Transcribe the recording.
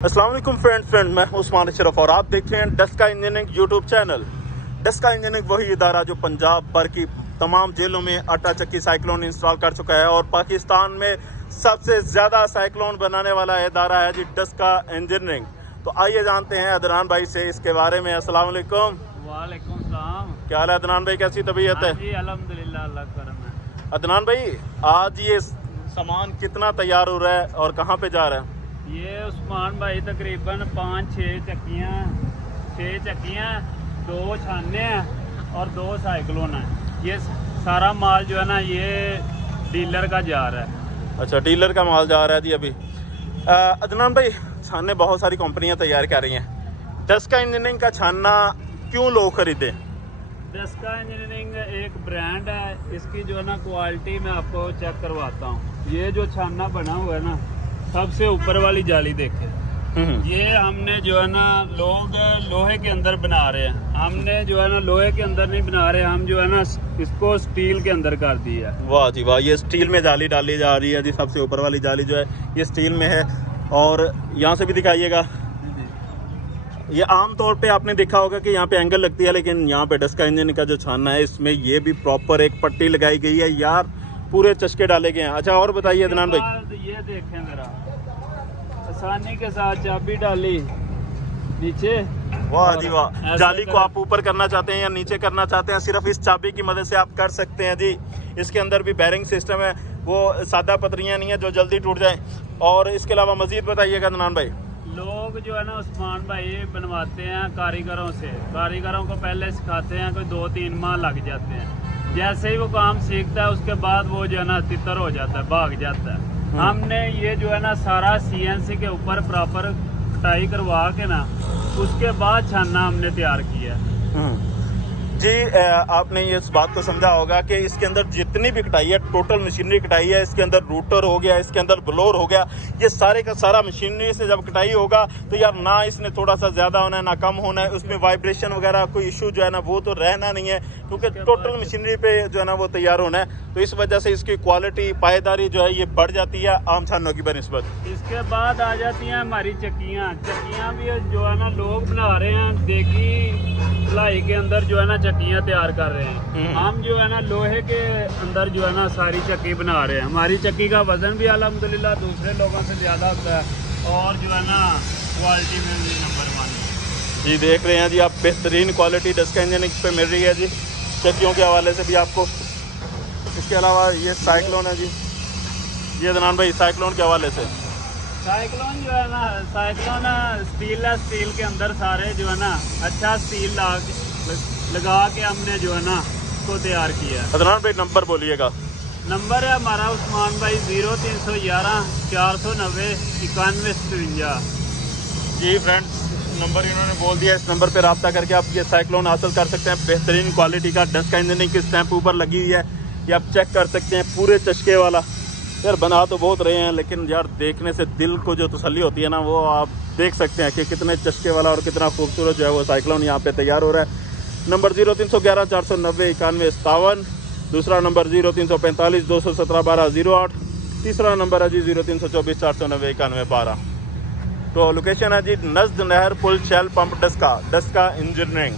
अस्सलाम वालेकुम फ्रेंड मैं उस्मान अशरफ और आप देख रहे हैं Daska engineering YouTube channel. Daska engineering वही इदारा जो पंजाब भर की तमाम जेलों में आटा चक्की साइक्लोन इंस्टॉल कर चुका है और पाकिस्तान में सबसे ज्यादा साइक्लोन बनाने वाला इदारा है जी डस्का इंजीनियरिंग। तो आइए जानते हैं अदनान भाई से इसके बारे में। अस्सलाम वालेकुम। वालेकुम सलाम। क्या हाल है अदनान भाई, कैसी तबीयत है? जी अल्हम्दुलिल्लाह, अल्लाह का करम है। अदनान भाई, आज ये सामान कितना तैयार हो रहा है और कहाँ पे जा रहा है? ये उस्मान भाई तकरीबन 5-6 चक्कियाँ, 6 चक्कियाँ, 2 छाने हैं और 2 साइक्लोन हैं। ये सारा माल जो है ना ये डीलर का जा रहा है। अच्छा, डीलर का माल जा रहा है जी। अभी अदनान भाई, छाने बहुत सारी कंपनियां तैयार कर रही हैं, डस्का इंजीनियरिंग का छाना क्यों लोग खरीदे? डस्का इंजीनियरिंग एक ब्रांड है, इसकी जो है ना क्वालिटी मैं आपको चेक करवाता हूँ। ये जो छाना बना हुआ है ना, सबसे ऊपर वाली जाली देखे, ये हमने जो है ना लोग लोहे के अंदर बना रहे हैं। हमने जो है ना लोहे के अंदर नहीं बना रहे, हम जो है ना इसको स्टील के अंदर कर दिया। वाह जी वाह, ये स्टील में जाली डाली जा रही है जी। सबसे ऊपर वाली जाली जो है ये स्टील में है और यहाँ से भी दिखाइएगा। ये आम तौर पे आपने देखा होगा कि यहाँ पे एंगल लगती है, लेकिन यहाँ पे डस्का इंजन का जो छाना है इसमें ये भी प्रॉपर एक पट्टी लगाई गई है यार, पूरे चस्के डाले गए हैं। अच्छा, और बताइए अदनान भाई। ये देखें जरा, आसानी के साथ चाबी डाली नीचे। वाह जी वाह, जाली को आप ऊपर करना चाहते हैं या नीचे करना चाहते हैं, सिर्फ इस चाबी की मदद से आप कर सकते हैं जी। इसके अंदर भी बैरिंग सिस्टम है, वो सादा पतरियां नहीं है जो जल्दी टूट जाए। और इसके अलावा मजीद बताइएगा अदनान भाई। लोग जो है ना उस्मान भाई बनवाते हैं कारीगरों से, कारीगरों को पहले सिखाते हैं, कोई 2-3 माह लग जाते हैं। जैसे ही वो काम सीखता है उसके बाद वो जो है ना तितर हो जाता है, भाग जाता है। हमने ये जो है ना सारा CNC के ऊपर प्रॉपर कटाई करवा के ना उसके बाद छाना हमने तैयार किया जी। आपने ये इस बात को समझा होगा कि इसके अंदर जितनी भी कटाई है, टोटल मशीनरी कटाई है। इसके अंदर रूटर हो गया, इसके अंदर ब्लोर हो गया, ये सारे का सारा मशीनरी से जब कटाई होगा तो यार ना इसने थोड़ा सा ज्यादा होना है ना कम होना है। उसमें वाइब्रेशन वगैरह कोई इशू जो है ना वो तो रहना नहीं है, क्योंकि टोटल मशीनरी पे जो है ना वो तैयार होना है। तो इस वजह से इसकी क्वालिटी पायदारी जो है ये बढ़ जाती है आम छानों की बनिस्बत। इसके बाद आ जाती हैं हमारी चक्कियाँ। चक्कियाँ भी जो है ना लोग बना रहे हैं, देखी ढलाई के अंदर जो है ना चक्कियाँ तैयार कर रहे हैं। हम जो है ना लोहे के अंदर जो है ना सारी चक्की बना रहे हैं। हमारी चक्की का वजन भी अल्हम्दुलिल्लाह दूसरे लोगों से ज्यादा होता है और जो है ना क्वालिटी में भी नंबर 1 जी। देख रहे हैं जी आप, बेहतरीन क्वालिटी डस्का इंजीनियरिंग पे मिल रही है जी, चक्कियों के हवाले से भी आपको। इसके अलावा ये साइक्लोन है जी, ये अदनान भाई साइक्लोन के हवाले से। साइक्लोन जो है ना, साइक्लोन स्टील के अंदर सारे जो है ना अच्छा स्टील लगा के हमने जो है ना उसको तैयार किया। अदनान भाई नंबर बोलिएगा। नंबर है हमारा उस्मान भाई 0311 490 9157 जी। फ्रेंड्स, नंबर इन्होंने बोल दिया, इस नंबर पे रब्ता करके आप ये साइक्लोन हासिल कर सकते हैं। बेहतरीन क्वालिटी का डस्का इंजीनियरिंग की स्टैंप ऊपर लगी हुई है, ये आप चेक कर सकते हैं। पूरे चस्के वाला यार, बना तो बहुत रहे हैं लेकिन यार देखने से दिल को जो तसल्ली होती है ना, वो आप देख सकते हैं कि कितने चस्के वाला और कितना खूबसूरत जो है वो साइक्लोन यहाँ पे तैयार हो रहा है। नंबर 0311 490 9157, दूसरा नंबर 0345 217 1208, तीसरा नंबर है जी 0324 490 9112। तो लोकेशन है जी नज़द नहर पुल शेल पंप डस्का इंजीनियरिंग।